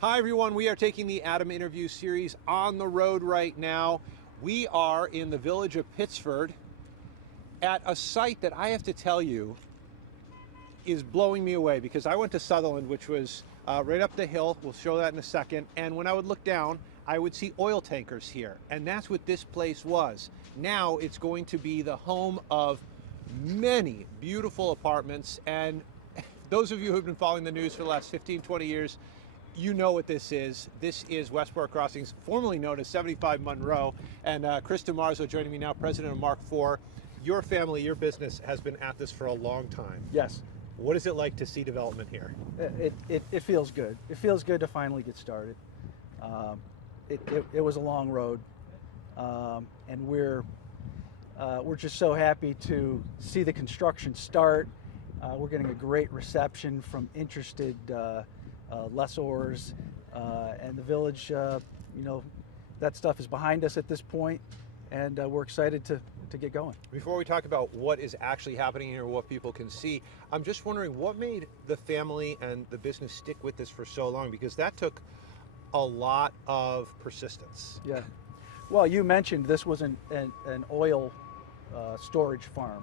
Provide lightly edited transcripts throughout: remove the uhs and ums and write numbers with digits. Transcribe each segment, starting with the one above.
Hi everyone, we are taking the Adam interview series on the road right now. We are in the village of Pittsford at a site that I have to tell you is blowing me away, because I went to Sutherland, which was right up the hill. We'll show that in a second. And when I would look down, I would see oil tankers here. And that's what this place was. Now it's going to be the home of many beautiful apartments. And those of you who have been following the news for the last 15, 20 years, you know what this is. This is Westport Crossing, formerly known as 75 Monroe. And Chris DiMarzo joining me now, president of Mark IV. Your family, your business has been at this for a long time. Yes. What is it like to see development here? It feels good. It feels good to finally get started. It was a long road, and we're just so happy to see the construction start. We're getting a great reception from interested lessors, and the village. That stuff is behind us at this point, and we're excited to get going. Before we talk about what is actually happening here, what people can see, I'm just wondering what made the family and the business stick with this for so long, because that took a lot of persistence. Yeah. Well, you mentioned this was an oil storage farm.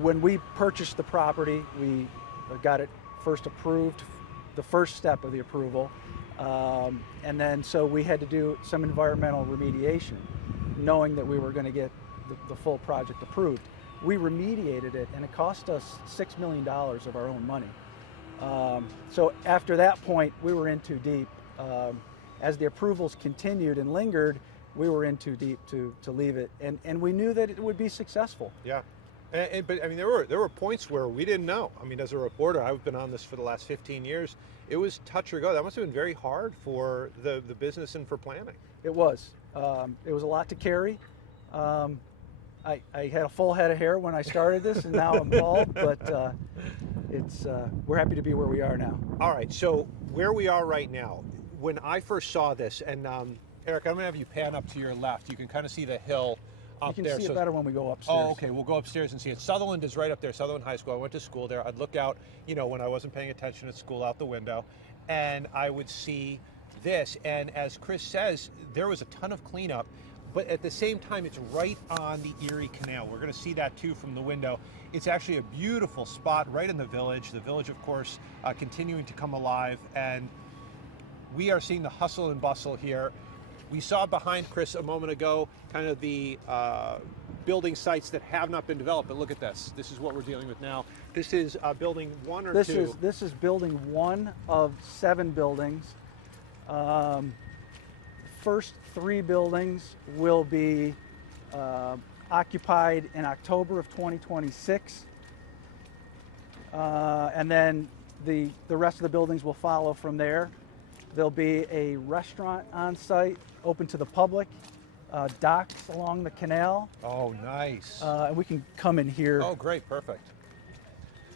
When we purchased the property, we got it first approved, the first step of the approval, and then so we had to do some environmental remediation, knowing that we were going to get the full project approved. We remediated it, and it cost us $6 million of our own money. So after that point, we were in too deep. As the approvals continued and lingered, we were in too deep to leave it, and we knew that it would be successful. Yeah. But I mean, there were points where we didn't know. I mean, as a reporter, I've been on this for the last 15 years. It was touch or go. That must have been very hard for the business and for planning. It was. It was a lot to carry. I had a full head of hair when I started this, and now I'm bald. But we're happy to be where we are now. All right. So where we are right now, when I first saw this, and Eric, I'm going to have you pan up to your left. You can kind of see the hill up there. You can see it better when we go upstairs. Oh, okay. We'll go upstairs and see it. Sutherland is right up there, Sutherland High School. I went to school there. I'd look out, when I wasn't paying attention at school, out the window, and I would see this. And as Chris says, there was a ton of cleanup, but at the same time, it's right on the Erie Canal. We're going to see that too from the window. It's actually a beautiful spot right in the village. The village, of course, continuing to come alive, and we are seeing the hustle and bustle here. We saw behind Chris a moment ago kind of the building sites that have not been developed, but look at this. This is what we're dealing with now. This is building 1 or 2. This is building 1 of 7 buildings. First 3 buildings will be occupied in October of 2026, and then the rest of the buildings will follow from there. There'll be a restaurant on site, open to the public, docks along the canal. Oh, nice. And we can come in here. Oh, great, perfect.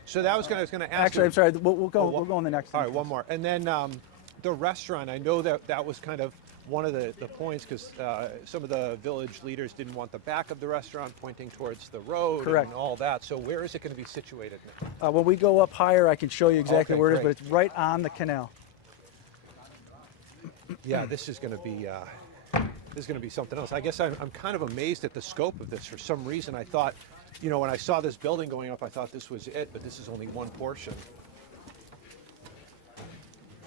So that was going to ask. Actually, I'm sorry. We'll go in the next. All right, one more, and then the restaurant. I know that was kind of one of the points, because some of the village leaders didn't want the back of the restaurant pointing towards the road. Correct. And all that. So where is it going to be situated now? When we go up higher, I can show you exactly where it is, great. but it's right on the canal. Yeah, this is going to be something else. I guess I'm kind of amazed at the scope of this. For some reason, I thought, when I saw this building going up, I thought this was it, but this is only one portion.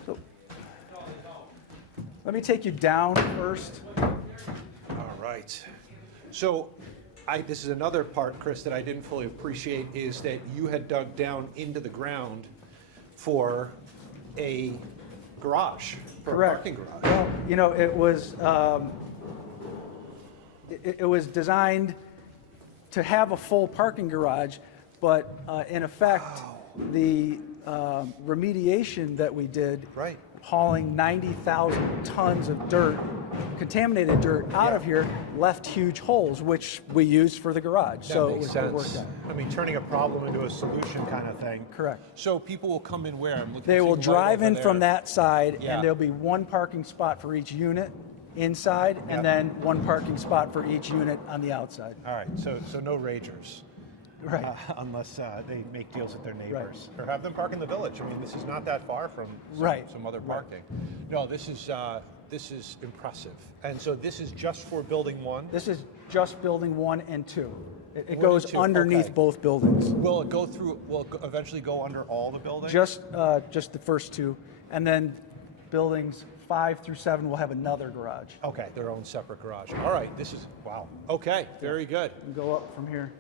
So, let me take you down first. All right. So this is another part, Chris, that I didn't fully appreciate, is that you had dug down into the ground for a garage, for Correct. a parking garage. Well, it was designed to have a full parking garage, but in effect, the remediation that we did, Right. hauling 90,000 tons of dirt, contaminated dirt out of here, left huge holes, which we used for the garage. That so makes it worked sense. out. I mean, turning a problem into a solution kind of thing. Correct. So people will come in where? They will drive in from that side, Yeah. and there'll be 1 parking spot for each unit inside, and then 1 parking spot for each unit on the outside. All right, so no ragers. Right. Unless they make deals with their neighbors. Or have them park in the village. I mean, this is not that far from some other parking. No, this is impressive. And so this is just for building 1? This is just building 1 and 2. It 1 goes and 2, underneath okay. both buildings. Will it go through, eventually go under all the buildings? Just the first 2. And then buildings 5 through 7 will have another garage. Okay, their own separate garage. All right, this is, wow. Okay, very good. And go up from here.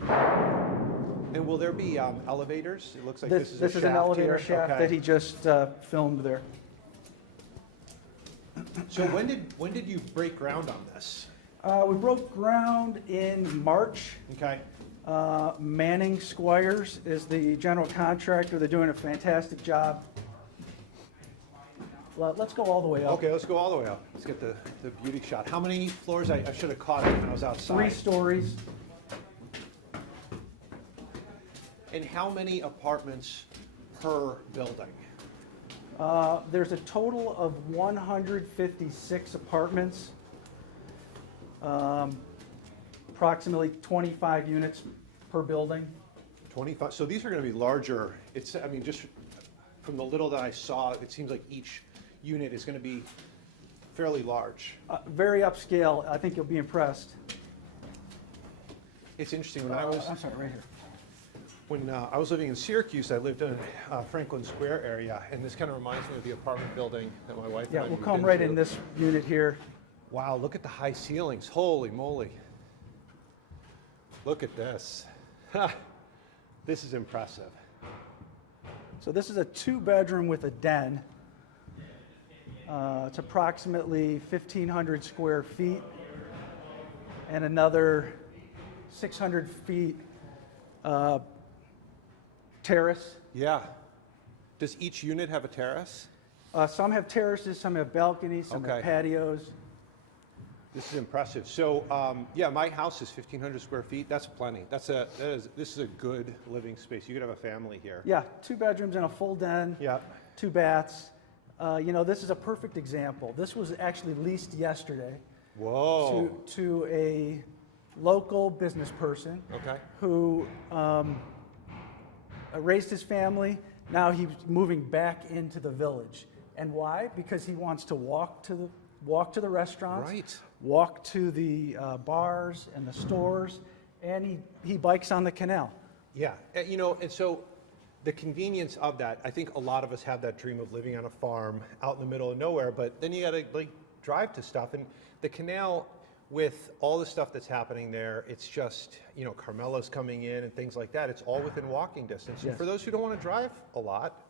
And will there be elevators? It looks like This this is is an elevator here. shaft Okay. that he just filmed there. So when did you break ground on this? We broke ground in March. Okay. Manning Squires is the general contractor. They're doing a fantastic job. Well, let's go all the way up. Okay, let's go all the way up. Let's get the beauty shot. How many floors? I should have caught it when I was outside. 3 stories. And how many apartments per building? There's a total of 156 apartments, approximately 25 units per building. 25. So these are going to be larger. I mean, just from the little that I saw, it seems like each unit is going to be fairly large. Very upscale. I think you'll be impressed. It's interesting. When I was I'm sorry, right here. When I was living in Syracuse, I lived in Franklin Square area, and this kind of reminds me of the apartment building that my wife and I Yeah, we'll moved come right into. in this unit here. Wow, look at the high ceilings. Holy moly. Look at this. This is impressive. So this is a 2-bedroom with a den. It's approximately 1,500 square feet and another 600 feet terrace. Yeah. Does each unit have a terrace? Some have terraces, some have balconies, some have Okay. patios. This is impressive. So, yeah, my house is 1,500 square feet. That's plenty. This is a good living space. You could have a family here. Yeah, 2 bedrooms and a full den, Yeah. 2 baths. This is a perfect example. This was actually leased yesterday Whoa. to a local business person Okay. who raised his family. Now he's moving back into the village. And why? Because he wants to walk to the restaurants, Right. walk to the bars and the stores, and he bikes on the canal. Yeah, and so the convenience of that, I think a lot of us have that dream of living on a farm out in the middle of nowhere, but then you gotta drive to stuff. And the canal, with all the stuff that's happening there, it's just, Carmela's coming in and things like that. It's all within walking distance. And Yes. for those who don't want to drive a lot,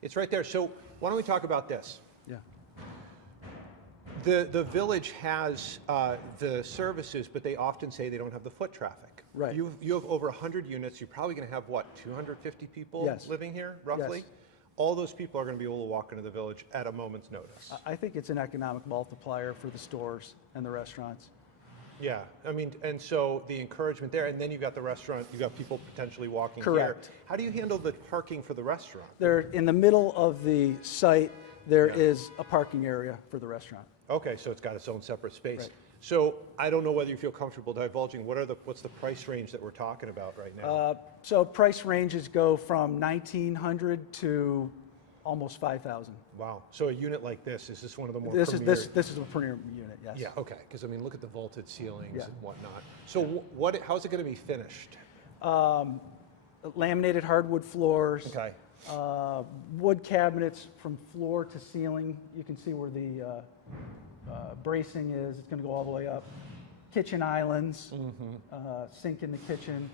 it's right there. So why don't we talk about this? Yeah. The village has the services, but they often say they don't have the foot traffic. Right. You have over 100 units. You're probably going to have, 250 people Yes. living here, roughly? Yes. All those people are going to be able to walk into the village at a moment's notice. I think it's an economic multiplier for the stores and the restaurants. Yeah, I mean, and so the encouragement there, and then you've got the restaurant, you've got people potentially walking Correct. here. How do you handle the parking for the restaurant? There, in the middle of the site, there Yeah. is a parking area for the restaurant. Okay, so it's got its own separate space. Right. So I don't know whether you feel comfortable divulging, what's the price range that we're talking about right now? So price ranges go from 1,900 to almost 5,000. Wow, so a unit like this, is this one of the more This premier? is a premier unit, yes. Yeah, okay, because I mean, look at the vaulted ceilings Yeah. and whatnot. So how's it going to be finished? Laminated hardwood floors. Okay. Wood cabinets from floor to ceiling. You can see where the bracing is. It's going to go all the way up. Kitchen islands, sink in the kitchen,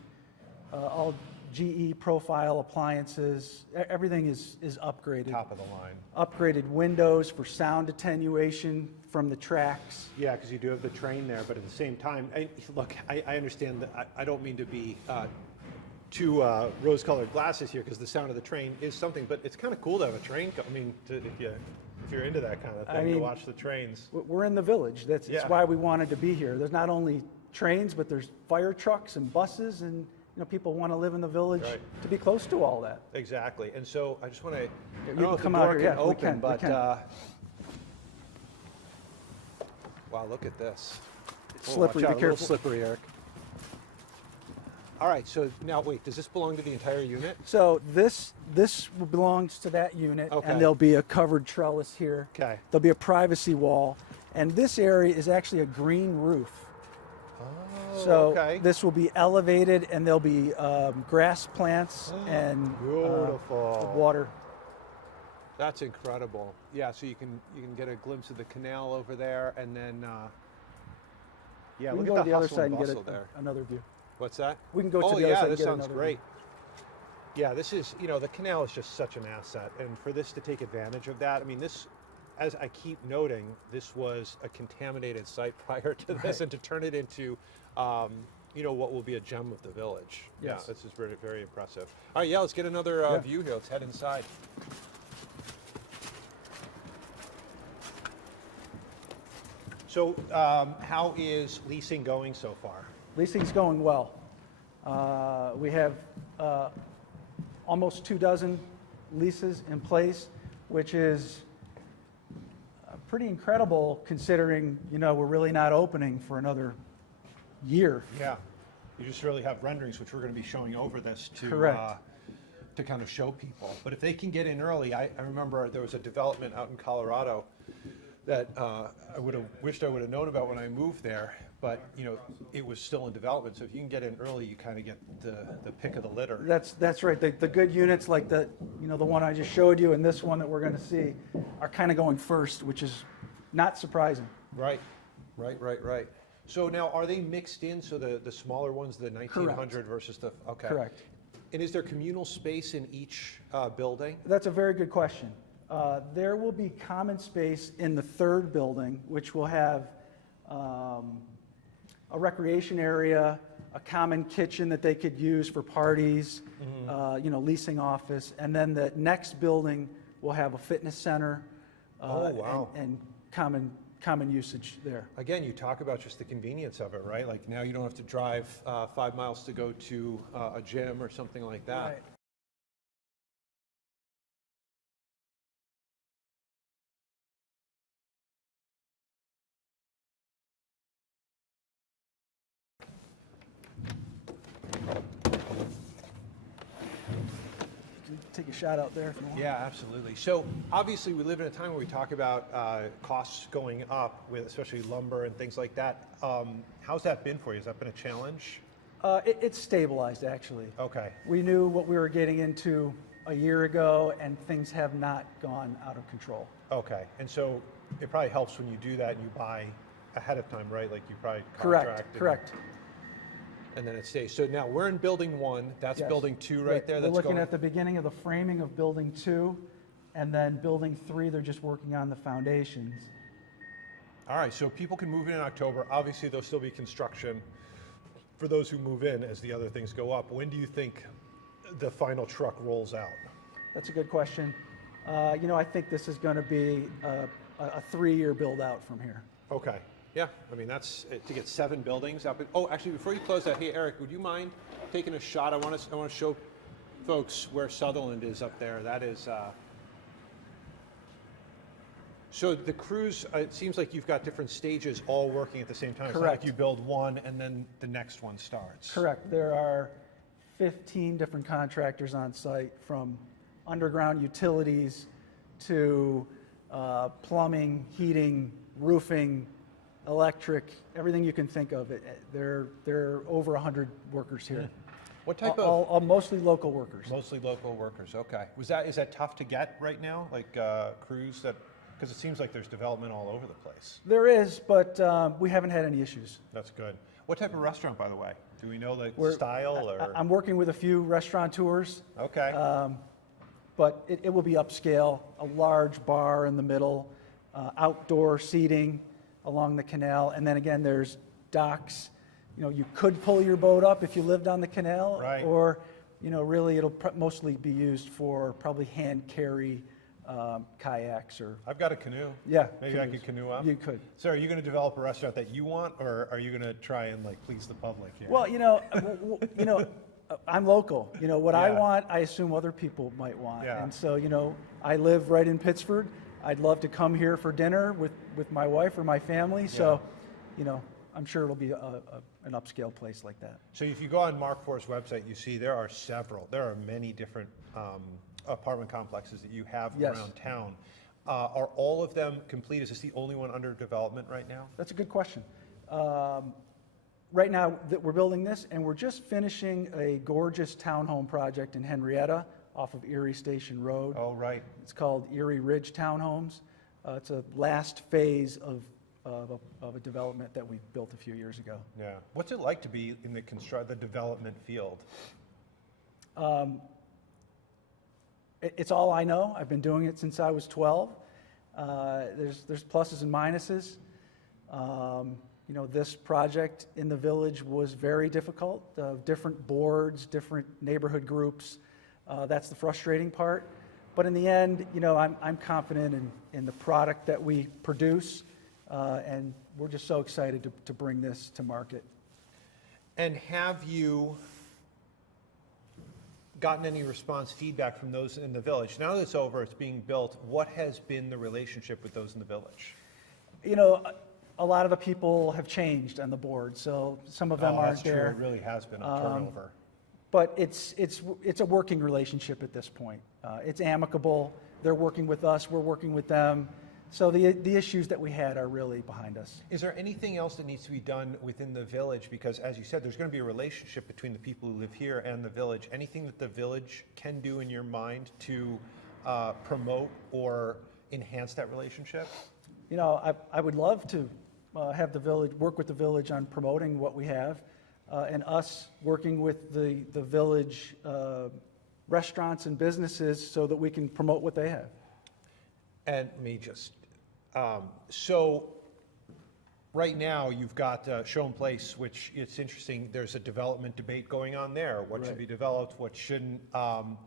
all GE profile appliances. Everything is upgraded. Top of the line. Upgraded windows for sound attenuation from the tracks. Yeah, because you do have the train there, but at the same time, look, I understand that I don't mean to be too rose-colored glasses here, because the sound of the train is something, but it's kind of cool to have a train. If you're into that kind of thing, to watch the trains. We're in the village. That's Yeah. why we wanted to be here. There's not only trains, but there's fire trucks and buses, and people want to live in the village Right. to be close to all that. Exactly, and so I just want to. You can come out here. Yeah, we can. But wow, look at this. It's slippery. Watch Be out, careful. A little slippery, Eric. All right, so now wait, does this belong to the entire unit? So this belongs to that unit, Okay. and there'll be a covered trellis here. Okay. There'll be a privacy wall, and this area is actually a green roof. Oh, So okay. this will be elevated, and there'll be grass plants and Beautiful. water. That's incredible. Yeah, so you can get a glimpse of the canal over there, and then yeah, We look can go at to the the other hustle side and and get bustle there. another view. What's that? We can go to Oh the other yeah, side and this get sounds another great. Yeah, this is, the canal is just such an asset, and for this to take advantage of that, I mean, this, as I keep noting, this was a contaminated site prior to this, Right. and to turn it into, what will be a gem of the village. Yes. Yeah, this is very, very impressive. All right, yeah, let's get another Yeah. view here. Let's head inside. So, how is leasing going so far? Leasing's going well. We have almost 24 leases in place, which is pretty incredible considering, we're really not opening for another year. Yeah, you just really have renderings, which we're going to be showing over this to Correct. To kind of show people. But if they can get in early, I remember there was a development out in Colorado that I would have wished I would have known about when I moved there. But it was still in development. So if you can get in early, you kind of get the pick of the litter. That's right. The good units like the one I just showed you and this one that we're going to see are kind of going first, which is not surprising. Right. So now, are they mixed in? So the smaller ones, the 1900 versus the okay. Correct. And is there communal space in each building? That's a very good question. There will be common space in the third building, which will have a recreation area, a common kitchen that they could use for parties, leasing office, and then the next building will have a fitness center. Oh, wow. And common usage there. Again, you talk about just the convenience of it, right? Like now you don't have to drive 5 miles to go to a gym or something like that. Right. You can take a shot out there if you want. Yeah, absolutely. So obviously we live in a time where we talk about costs going up with especially lumber and things like that. How's that been for you? Has that been a challenge? It's stabilized, actually. Okay. We knew what we were getting into a year ago, and things have not gone out of control. Okay. And so it probably helps when you do that and you buy ahead of time, right? Like you probably contract. Correct. And then it stays. So now we're in building 1. That's Yes. building 2 right there. We're That's looking going. at the beginning of the framing of building 2, and then building 3, they're just working on the foundations. All right, so people can move in October. Obviously, there'll still be construction for those who move in as the other things go up. When do you think the final truck rolls out? That's a good question. I think this is going to be a 3-year build out from here. Okay. Yeah, I mean, that's to get 7 buildings up. Oh, actually, before you close that, hey, Eric, would you mind taking a shot? I want to show folks where Sutherland is up there. That is. So the crews, it seems like you've got different stages all working at the same time. It's not Correct. like you build one and then the next one starts. Correct. There are 15 different contractors on site, from underground utilities to plumbing, heating, roofing, electric, everything you can think of. There are over 100 workers here. What type All mostly local workers. Mostly local workers. Okay. Is that tough to get right now? Like crews that, because it seems like there's development all over the place. There is, but we haven't had any issues. That's good. What type of restaurant, by the way? Do we know the style or? I'm working with a few restaurateurs. Okay. But it will be upscale, a large bar in the middle, outdoor seating along the canal, and then again there's docks. You could pull your boat up if you lived on the canal, Right. or really it'll mostly be used for probably hand carry kayaks or. I've got a canoe. Yeah, Maybe I canoes. could canoe up. You could. So are you going to develop a restaurant that you want, or are you going to try and please the public here? Well, I'm local. What I Yeah. want, I assume other people might want. Yeah. And so, I live right in Pittsford. I'd love to come here for dinner with my wife or my family. So, I'm sure it'll be an upscale place like that. So if you go on Mark IV's website, you see there are many different apartment complexes that you have Yes. around town. Are all of them complete? Is this the only one under development right now? That's a good question. Right now, we're building this, and we're just finishing a gorgeous townhome project in Henrietta off of Erie Station Road. Oh, right. It's called Erie Ridge Townhomes. It's a last phase of a development that we built a few years ago. Yeah. What's it like to be in the development field? It's all I know. I've been doing it since I was 12. There's pluses and minuses. You know, this project in the village was very difficult. Different boards, different neighborhood groups. That's the frustrating part. But in the end, you know, I'm confident in the product that we produce, and we're just so excited to bring this to market. And have you gotten any response, feedback from those in the village? Now that it's over, it's being built, what has been the relationship with those in the village? You know, a lot of the people have changed on the board, so some of them aren't True. there. It really has been a turnover. But it's a working relationship at this point. It's amicable. They're working with us. We're working with them. So the issues that we had are really behind us. Is there anything else that needs to be done within the village? Because as you said, there's going to be a relationship between the people who live here and the village. Anything that the village can do in your mind to promote or enhance that relationship? You know, I would love to have the village, work with the village on promoting what we have, and us working with the village restaurants and businesses so that we can promote what they have. And let me just, so right now you've got Shown Place, which it's interesting, there's a development debate going on there. What should be developed, what shouldn't?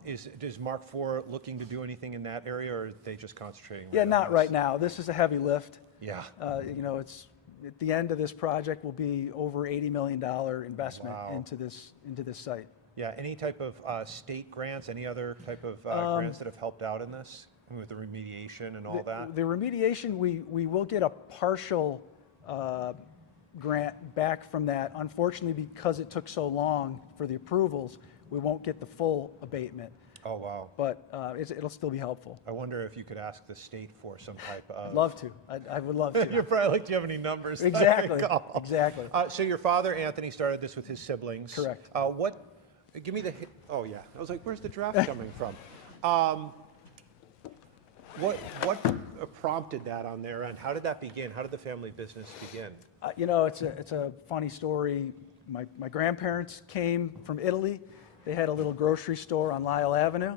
Is Mark IV looking to do anything in that area, or are they just concentrating? Yeah, not right now. This is a heavy lift. Yeah. You know, it's at the end of this project will be over $80 million investment into this site. Yeah, any type of state grants, any other type of grants that have helped out in this? With the remediation and all that? The remediation, we will get a partial grant back from that. Unfortunately, because it took so long for the approvals, we won't get the full abatement. Oh, wow. But it'll still be helpful. I wonder if you could ask the state for some type of... I'd love to. I would love to. You're probably like, do you have any numbers? Exactly. Exactly. So your father, Anthony, started this with his siblings. Correct. Give me the... Oh, yeah. I was like, where's the draft coming from? What prompted that on their end? How did that begin? How did the family business begin? You know, it's a funny story. My grandparents came from Italy. They had a little grocery store on Lyle Avenue.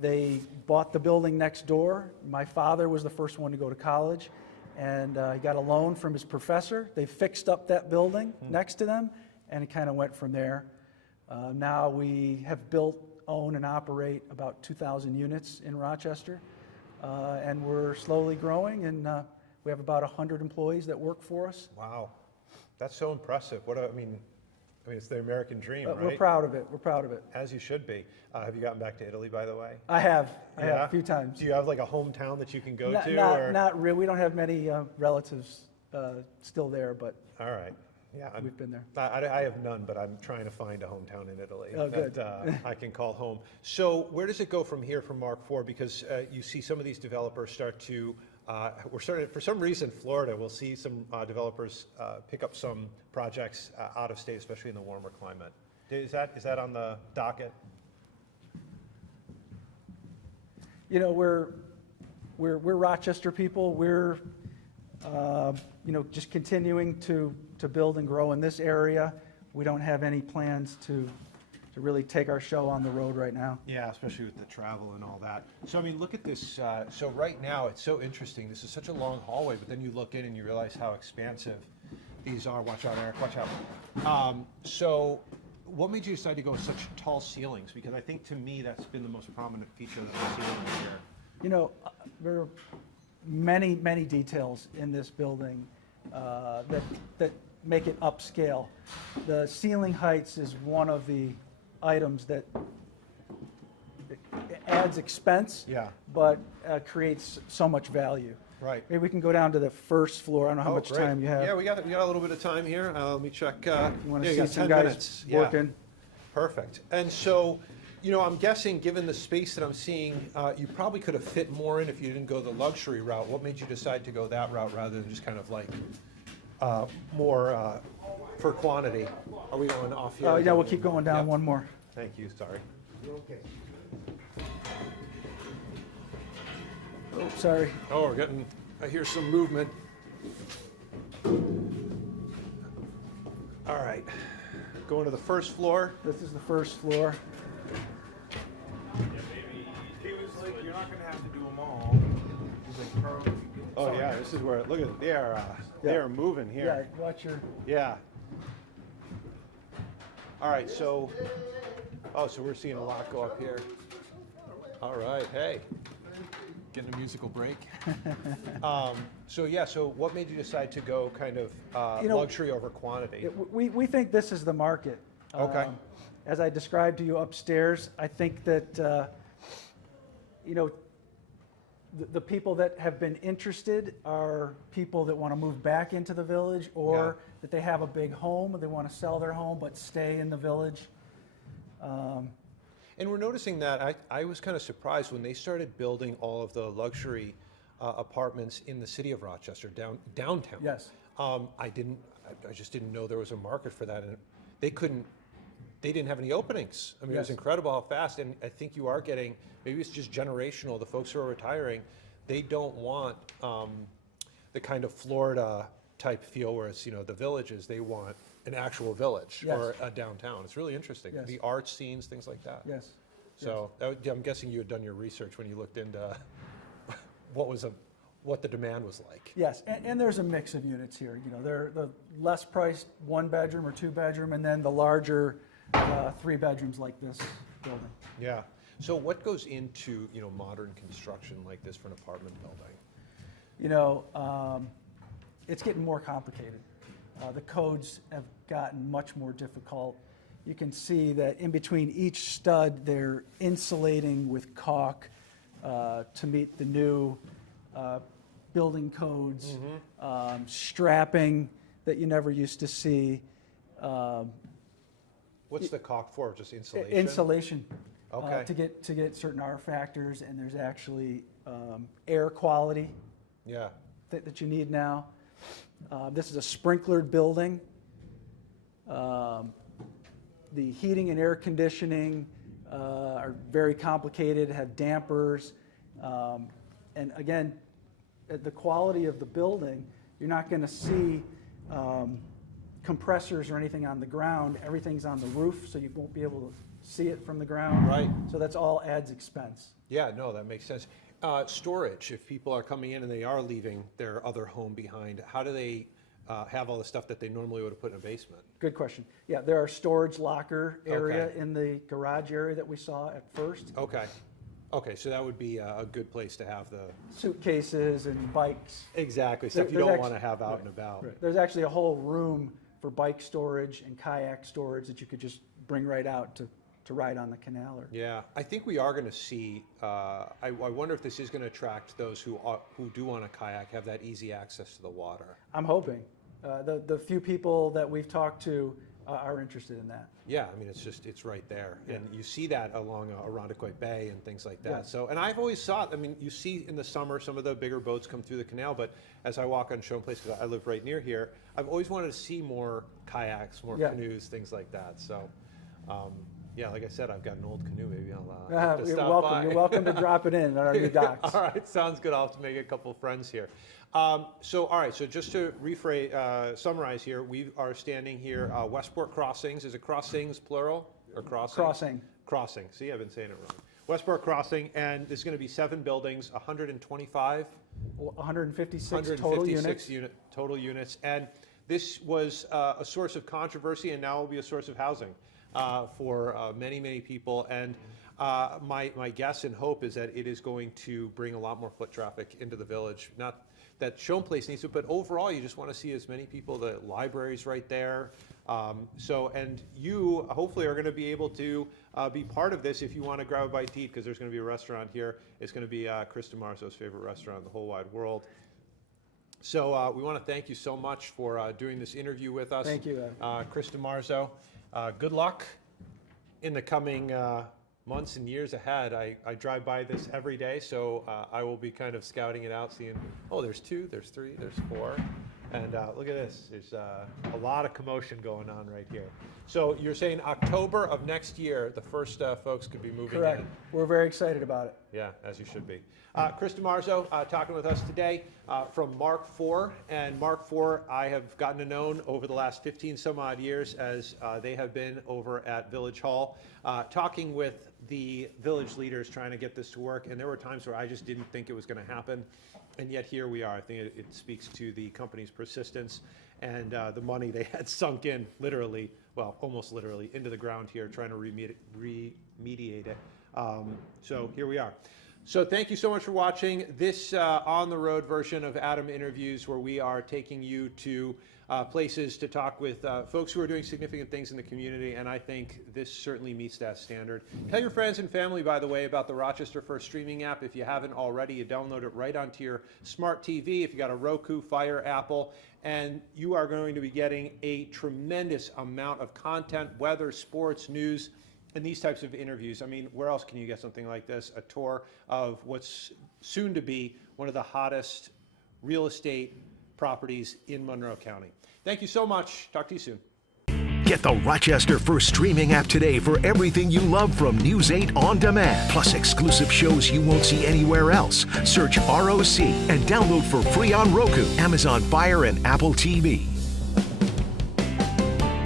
They bought the building next door. My father was the first one to go to college, and he got a loan from his professor. They fixed up that building next to them, and it kind of went from there. Now we have built, own, and operate about 2,000 units in Rochester, and we're slowly growing, and we have about 100 employees that work for us. Wow. That's so impressive. I mean, it's the American dream, right? We're proud of it. We're proud of it. As you should be. Have you gotten back to Italy, by the way? I have a few times. Do you have like a hometown that you can go to? Not really. We don't have many relatives still there, but all right. Yeah, we've been there. I have none, but I'm trying to find a hometown in Italy that I can call home. So where does it go from here from Mark IV? Because you see some of these developers start to, for some reason, Florida, we'll see some developers pick up some projects out of state, especially in the warmer climate. Is that on the docket? You know, we're Rochester people. We're you know, just continuing to build and grow in this area. We don't have any plans to really take our show on the road right now. Yeah, especially with the travel and all that. So, I mean, look at this. So right now, it's so interesting. This is such a long hallway, but then you look in and you realize how expansive these are. Watch out, Eric. Watch out. So what made you decide to go with such tall ceilings? Because I think, to me, that's been the most prominent feature of the ceiling here. You know, there are many, many details in this building that make it upscale. The ceiling heights is one of the items that adds expense, but creates so much value. Right. Maybe we can go down to the first floor. I don't know how much great. time you have. Yeah, we got a little bit of time here. Let me check. You want to you see got some 10 guys minutes. working? Yeah. Perfect. And so, you know, I'm guessing, given the space that I'm seeing, you probably could have fit more in if you didn't go the luxury route. What made you decide to go that route rather than just kind of like more for quantity? Are we going off here? Yeah, we'll keep going down. Yep. One more. Thank you. Sorry. Oh, sorry. Oh, we're getting. I hear some movement. All right. Going to the first floor. This is the first floor. He was like, "You're not gonna have to do them all." He's like, "Carl, Oh yeah, this is where. Look at it. They Yeah. are moving Yeah, here. watch your. Yeah. All right. So. Oh, so we're seeing a lot go up here. All right. Hey. Getting a musical break. So yeah. So what made you decide to go kind of luxury over quantity? We think this is the market. Okay. As I described to you upstairs, I think that you know, the people that have been interested are people that want to move back into the village, or that they have a big home and they want to sell their home but stay in the village. And we're noticing that I was kind of surprised when they started building all of the luxury apartments in the city of Rochester, downtown. Yes. I just didn't know there was a market for that, and they didn't have any openings. I mean, it was Yes. incredible how fast, and I think you are getting, maybe it's just generational, the folks who are retiring, they don't want the kind of Florida type feel where it's, you know, the villages, they want an actual village Yes. or a downtown. It's really interesting. Yes. The art scenes, things like that. Yes. So I'm guessing you had done your research when you looked into what the demand was like. Yes, and there's a mix of units here. You know, they're the less priced 1 bedroom or 2 bedroom, and then the larger 3 bedrooms like this building. Yeah. So what goes into, you know, modern construction like this for an apartment building? You know, it's getting more complicated. The codes have gotten much more difficult. You can see that in between each stud, they're insulating with caulk to meet the new building codes, strapping that you never used to see. What's the caulk for? Just insulation? Insulation. Okay. To get certain R factors, and there's actually air quality Yeah. that you need now. This is a sprinklered building. The heating and air conditioning are very complicated, have dampers. And again, the quality of the building, you're not going to see compressors or anything on the ground. Everything's on the roof, so you won't be able to see it from the ground. Right. So that's all adds expense. Yeah, no, that makes sense. Storage, if people are coming in and they are leaving their other home behind, how do they have all the stuff that they normally would have put in a basement? Good question. Yeah, there are storage locker area Okay. in the garage area that we saw at first. Okay. Okay, so that would be a good place to have the... Suitcases and bikes. Exactly, stuff you There's don't actu- want to have out and about. There's actually a whole room for bike storage and kayak storage that you could just bring right out to ride on the canal. Yeah, I think we are going to see, I wonder if this is going to attract those who do want a kayak, have that easy access to the water. I'm hoping. The few people that we've talked to are interested in that. Yeah, I mean, it's right there. And you see that along Irondequoit Bay and things like that. Yeah. So, and I've always thought, I mean, you see in the summer some of the bigger boats come through the canal, but as I walk on Shone Place, because I live right near here, I've always wanted to see more kayaks, more canoes, things like that. So, yeah, like I said, I've got an old canoe. Maybe I'll have to You're stop welcome. by. You're welcome to drop it in at our new docks. All right, sounds good. I'll have to make a couple friends here. All right, so just to summarize here, we are standing here, Westport Crossings. Is it Crossings plural or crossing? Crossing. Crossing. See, I've been saying it wrong. Westport Crossing, and there's going to be 7 buildings, 125, 156 total units. Total units, and this was a source of controversy, and now will be a source of housing for many, many people. And my guess and hope is that it is going to bring a lot more foot traffic into the village. Not that Shone Place needs to, but overall, you just want to see as many people. The library's right there. And you hopefully are going to be able to be part of this if you want to grab a bite to eat, because there's going to be a restaurant here. It's going to be Chris DeMarzo's favorite restaurant in the whole wide world. So we want to thank you so much for doing this interview with us. Thank you, Chris DiMarzo. Good luck in the coming months and years ahead. I drive by this every day, so I will be kind of scouting it out, seeing, oh, there's 2, there's 3, there's 4. And look at this, there's a lot of commotion going on right here. So you're saying October of next year, the first folks could be moving Correct. in? We're very excited about it. Yeah, as you should be. Chris DiMarzo talking with us today from Mark IV. And Mark IV I have gotten to know over the last 15 some odd years as they have been over at Village Hall talking with the village leaders trying to get this to work. And there were times where I just didn't think it was going to happen. And yet here we are. I think it speaks to the company's persistence and the money they had sunk in literally, well, almost literally, into the ground here trying to remediate it. So here we are. So thank you so much for watching this on the road version of Adam Interviews, where we are taking you to places to talk with folks who are doing significant things in the community, and I think this certainly meets that standard. Tell your friends and family, by the way, about the Rochester First streaming app. If you haven't already, you download it right onto your smart TV. If you got a Roku, Fire, Apple, and you are going to be getting a tremendous amount of content, weather, sports, news, and these types of interviews. I mean, where else can you get something like this? A tour of what's soon to be one of the hottest real estate properties in Monroe County. Thank you so much. Talk to you soon. Get the Rochester First streaming app today for everything you love from News 8 On Demand, plus exclusive shows you won't see anywhere else. Search ROC and download for free on Roku, Amazon Fire, and Apple TV.